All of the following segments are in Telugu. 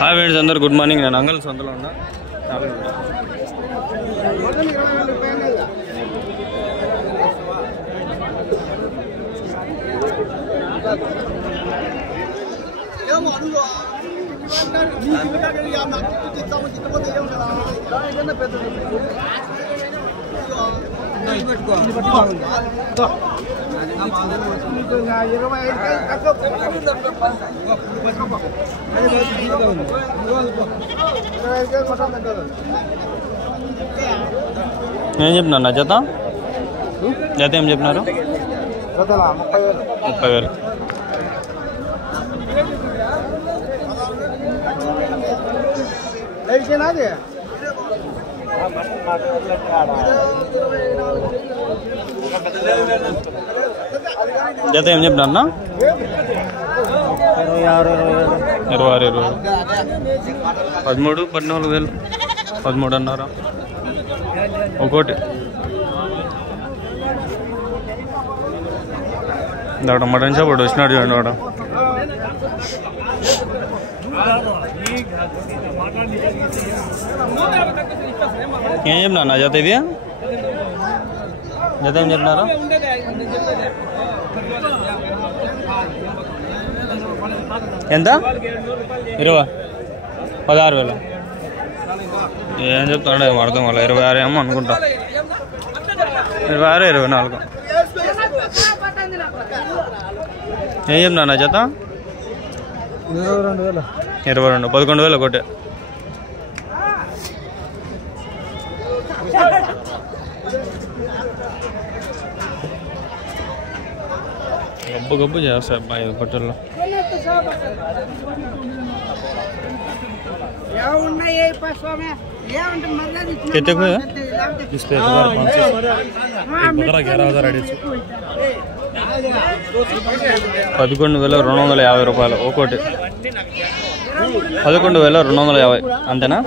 హాయ్ ఫ్రెండ్స్ అందరూ గుడ్ మార్నింగ్. నేను అంగల్ సొంతలో ఉన్నా. ఏం చెప్పినారు నా జత జత ఏం చెప్పినారు? 30,000. జత ఏం చెప్పినారన్నా? 26,000. 13,000 13 అన్నారా? ఒకటి అక్కడ మటన్ షాప్ ఒకటి వచ్చినాడు చూడండి. అక్కడ ఏం చెప్పినా నా జత ఇది జత ఏం చెప్పినారా? ఎంత? 16,000. ఏం చెప్తాడు ఏమో అర్థం వల్ల 26 ఏమో అనుకుంటా. 26, 24. ఏం చెప్పినా నా జత? 22,000. 11,000 ఒకటి. గబ్బు గబ్బు చేస్తాయి అబ్బాయి బట్టల్లో. कितने को है इस पे? 11,250 రూపాయలు ఒకటి. 11,250 అంతేనా?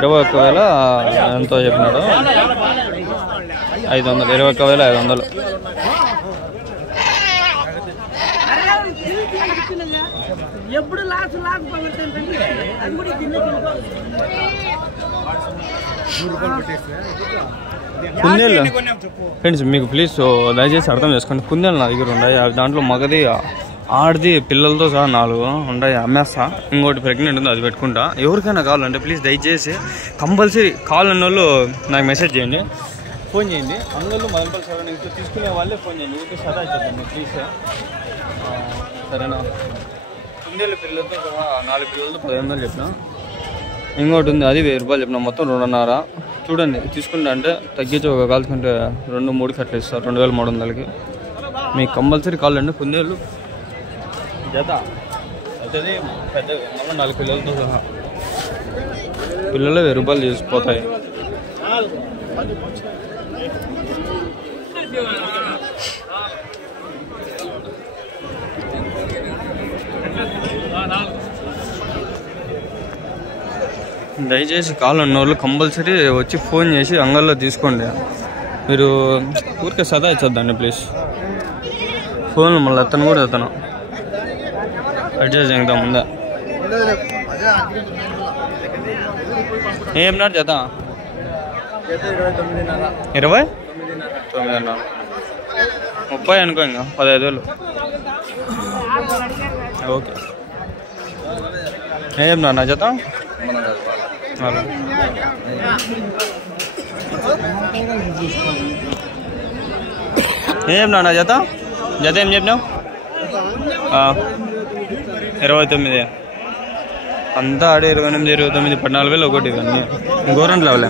21,000 ఎంతో చెప్పినాడు. 500. 21,500. కుందేళ్ళు ఫ్రెండ్స్ మీకు ప్లీజ్ దయచేసి అర్థం చేసుకోండి. కుందేళ్ళు నా దగ్గర ఉన్నాయి. దాంట్లో మగది ఆడిది పిల్లలతో సహా 4 ఉన్నాయి. అమ్మేస్తా. ఇంకోటి ప్రెగ్నెంట్ ఉంది, అది పెట్టుకుంటా. ఎవరికైనా కావాలంటే ప్లీజ్ దయచేసి కంపల్సరీ కాల్ అన్న వాళ్ళు నాకు మెసేజ్ చేయండి, ఫోన్ చేయండి. అందులో మదనపల్లి 7 తీసుకునే వాళ్ళే ఫోన్ చేయండి. ఊరికే సదా ఇచ్చేద్దాం ప్లీజ్, సరేనా? కుందేళ్ళు పిల్లలతో సహా 4 పిల్లలతో 15,000 చెప్పిన. ఇంకోటి ఉంది, అది 1,000 రూపాయలు చెప్పిన. మొత్తం 2,500. చూడండి తీసుకుంటా అంటే తగ్గించి ఒక కాల్చుకుంటే 2-3 కట్లు ఇస్తారు 2,300కి. మీకు కంపల్సరీ కావాలండి కుందేళ్ళు జత. అయితే పెద్ద మళ్ళీ 4 పిల్లలతో సహా పిల్లలు 1,000 రూపాయలు చేసిపోతాయి. దయచేసి కాల్ అన్న వాళ్ళు కంపల్సరీ వచ్చి ఫోన్ చేసి అంగల్లో తీసుకోండి. మీరు ఊరికే సదా ఇచ్చేద్దండి ప్లీజ్. ఫోన్ మళ్ళీ అతను కూడా అతను అడ్జస్ట్ చేద్దాం ముందే. ఏమన్నారు జత? 29,500. 30 అనుకో, ఇంకా 15,000. ఓకే. ఏమన్నా నా జత? ఏం నా జత? జత ఏం చెప్పినావు? 29. అంతా ఆడే 28, 29, 14,000 ఒకటి. ఇవన్నీ గవర్నమెంట్ లెవెలే.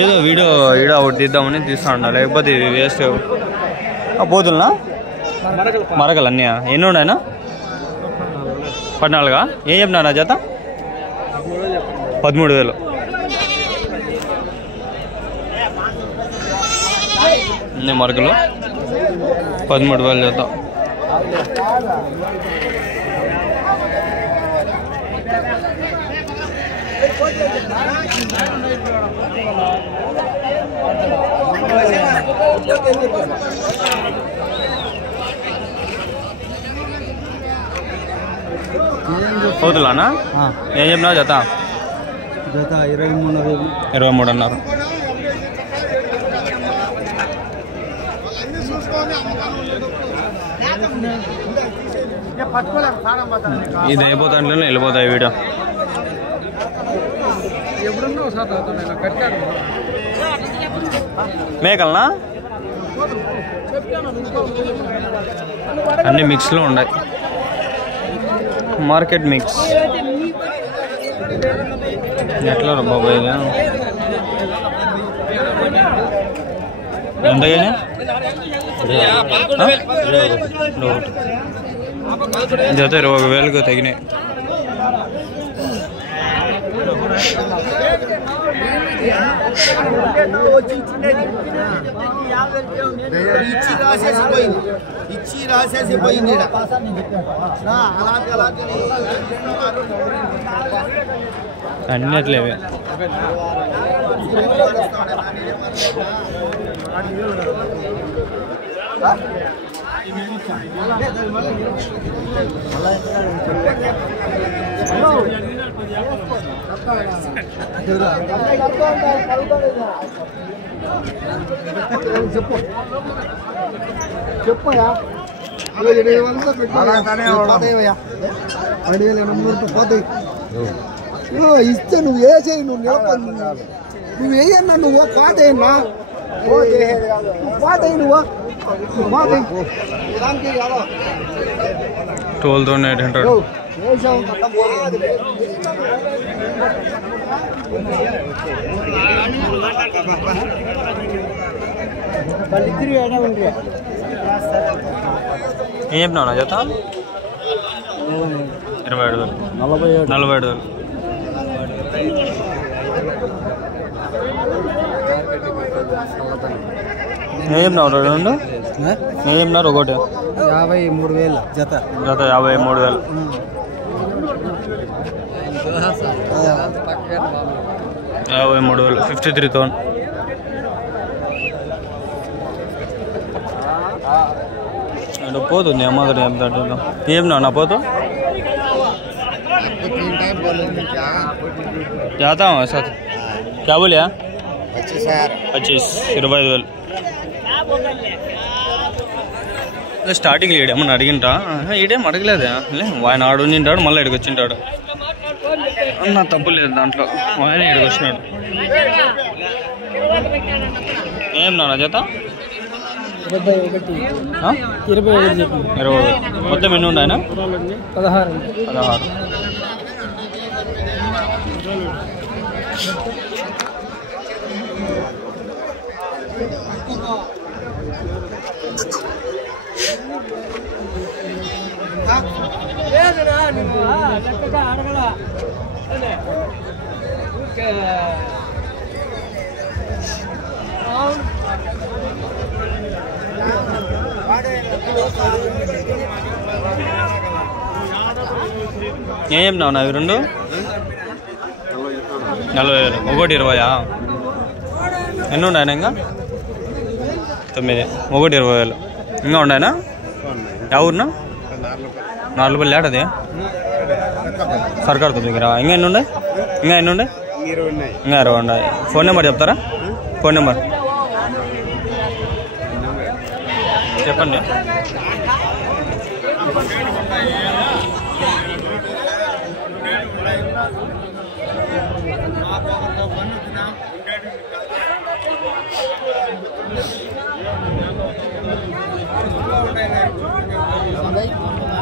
ఏదో వీడియో ఈడ ఒకటి తీద్దామని తీస్తా ఉన్నా, లేకపోతే ఇది వేస్ట్. పోతున్నా మరకలు అన్నీ ఎన్ని ఉన్నాయన్నా? 14. ఏం చెప్పినా నా జత? 13,000. అన్నీ మరకలు 13,000 జత. పోతులానా? ఏం చెప్పినావు జత? జత 23,000. 23 అన్నారు. ఇది అయిపోతాంట్లో వెళ్ళిపోతాయి వీడియో. మేకలనా? అన్ని మిక్స్లో ఉన్నాయి. మార్కెట్ మిక్స్ ఎట్లా రా బాబాయ్? ఎంతగానే జత 21,000కు తగినాయి. ఇచ్చి రాసేసి పోయింది. అన్నీ అట్లేవే. చెప్పయా 2,800 పోతాయి. ఇస్తే నువ్వు వేసేయి. నువ్వు నువ్వు వేయన్నా. నువ్వు పాతయ్యన్నా పాతయ్యి. నువ్వు టోల్ 800. ఏం చెప్పినావు జత? 27,000. 47,000. ఏం చెప్పినావు? 2 ఏం చెప్పినారు? ఒకటి 53,000 జత. జత 53,000. 53,000. 53,000. పోతుంది అమ్మ. ఏం నా పోతు जाता हूँ साथ. क्या बोले? 25,000. 25,000. స్టార్టింగ్ ఈడేమన్నా అడిగింటా? ఈడేం అడగలేదే. ఆయన ఆడు నింటాడు, మళ్ళీ ఇక్కడికి వచ్చింటాడు. నా తప్పు లేదు దాంట్లో. ఆయన ఇక్కడికి వచ్చినాడు. ఏం నా జత? 21. మొత్తం ఎన్ని ఉన్నాయన? 16. ఏం చెప్పినావు నా? 2 40,000. ఒకటి 20. ఎన్ని ఉన్నాయన? ఇంకా 9. ఒకటి 20,000. ఇంకా ఉన్నాయనా? ఎవరున్నా? 4 లేటది సర్కార్ దగ్గర. ఇంకా ఎన్ని ఉండే? ఇంకా 20 ఉన్నాయి. ఫోన్ నెంబర్ చెప్తారా? ఫోన్ నెంబర్ చెప్పండి.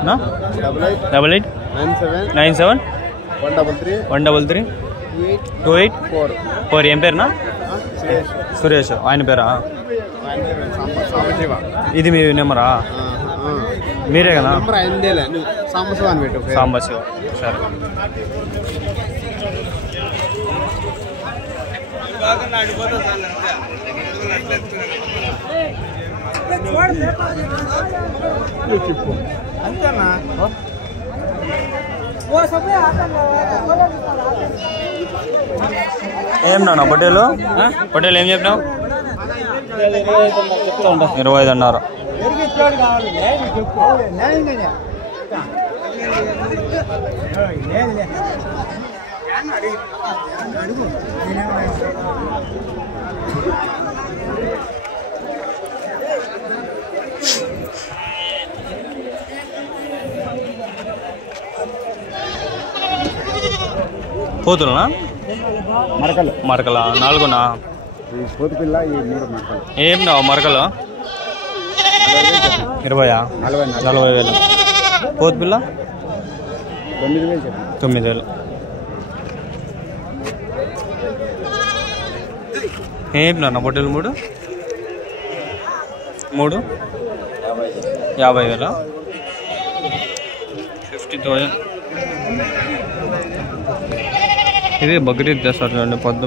ना 88 97 133 28 4. ఏం పేరునా? సురేష్. ఆయన పేరా? ఇది మీ నెంబరా? మీరే కదా? సాంబశివ. సరే. ఏం నా పటేలు? పటేలు ఏం చెప్పినావు? 25 అన్నారు. పోతున్నా మరకలా 4నా పోతుపిల్ల ఈ 3 మరకలు. ఏం నా మరకలు 20 40,000. పోతుపిల్ల 9,000. ఏం నాన్న పొట్టేలు 3 50,000. 50,000. ఇది బక్రీద్ చేస్తారు చూడండి, పొద్దు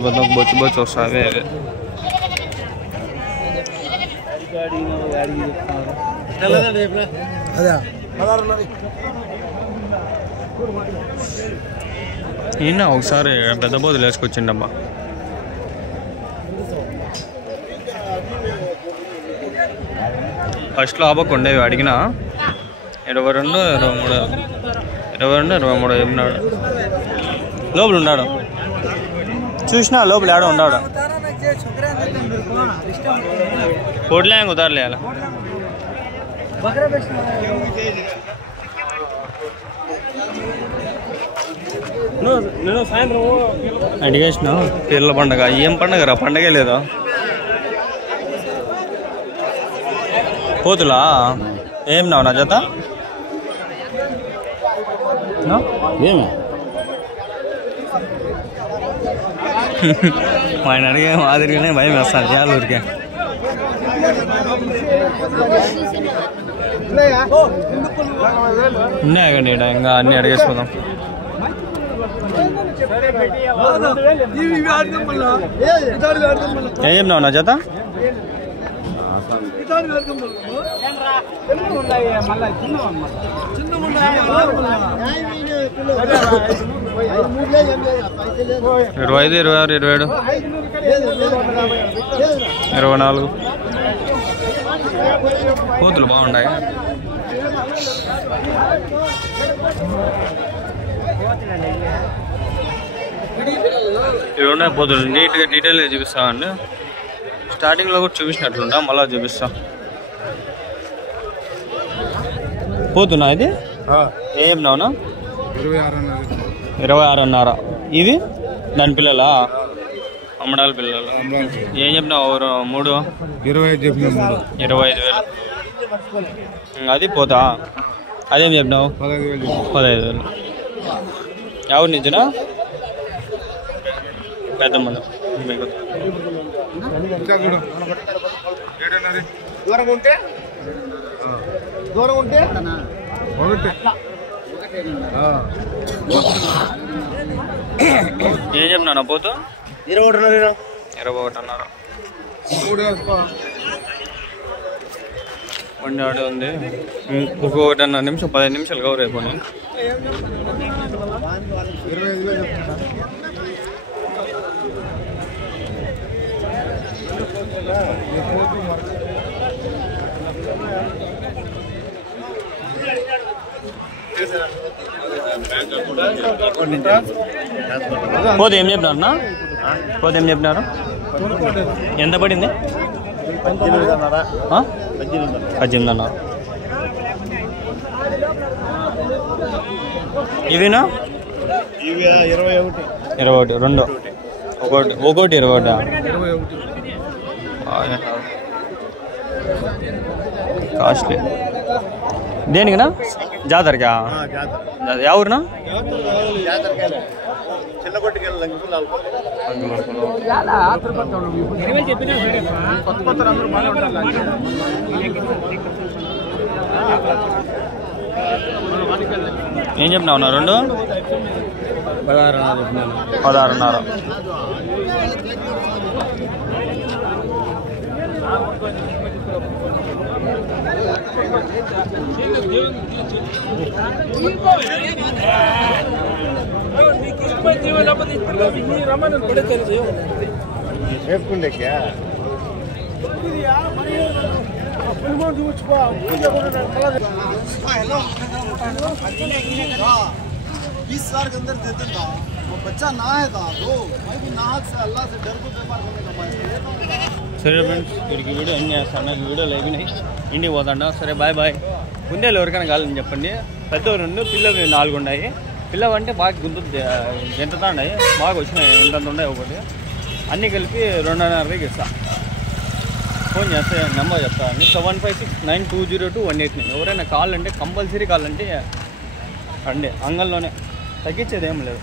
బొచ్చు వస్తాయి. ఈయన ఒకసారి పెద్ద బోధులు వేసుకొచ్చిండమ్మా. ఫస్ట్లో ఆపకు ఉండేవి అడిగినా 22, 23 చెప్పినాడు. లోపల ఉన్నాడు చూసినా, లోపల ఆడ ఉన్నాడు. కోట్లే కుదరలే అలా అడిగేసిన. పిల్లల పండగ ఏం పండగ రా, పండగే లేదా. పోతులా ఏం నావు నా జత ఏమి ఆయన అడిగే మాదిరిగానే భయం వేస్తాను చాలా ఊరికే. ఉన్నాయి కండి ఇంకా అన్నీ అడిగేసిపోదాం. ఏం చెప్పినావు నా జత? ఇరవై 25, 26, 27, 24 కోతులు బాగున్నాయి. ఇవి ఉన్నాయి పోతులు, నీట్గా డీటెయిల్గా చూపిస్తామండి. స్టార్టింగ్లో కూడా చూపించినట్లుంటా, మళ్ళీ చూపిస్తా. పోతున్నా ఇది ఏం నావునా? 26.5. ఇది దాని పిల్లలా? అమ్మడాల పిల్లలు. ఏం చెప్పినావు? 3 25,000. అది పోతా. అదేం చెప్పినావు? 15,000. ఎవరు నిజనా? పెద్ద మంది దూరం ఉంటే ఏం చెప్పినా పోతూ? 21.5. బండి ఆడే ఉంది. ఇంకొక 1.5 నిమిషం 15 నిమిషాలు కవర్ అయిపోయి. పోతే ఏం చెప్పినారు నా? పోతే ఏం చెప్పినారు? ఎంత పడింది? 18.5. ఇవినా? 21, 2 ఒకటి 21. కాస్ట్లీ. దేనికినా? జాతరకా? ఎవరునా? ఏం చెప్పినావు నా? 2 16.5. 20,000 के अंदर दे दूंगा। वो बच्चा ना है था दो, मैं भी नाहक से अल्लाह से डर को व्यापार करने का मैं సరే ఫ్రెండ్స్ వీడికి వీడియో ఏం చేస్తాను నాకు వీడియో లేవినాయి ఇంటికి పోతాండా సరే బాయ్ బాయ్ కుందేలు ఎవరికైనా కావాలని చెప్పండి పెద్దవి 2 పిల్లవి 4 ఉన్నాయి పిల్లవి అంటే బాగా గుంతు జంతతా ఉన్నాయి బాగా వచ్చినాయి ఇంతంత ఉన్నాయి ఒకటి అన్నీ కలిపి 2.5 ఇస్తా ఫోన్ చేస్తే నెంబర్ చెప్తాను 7569202189 ఎవరైనా కావాలంటే కంపల్సరీ కావాలంటే రండి అంగంలోనే తగ్గించేది ఏం లేదు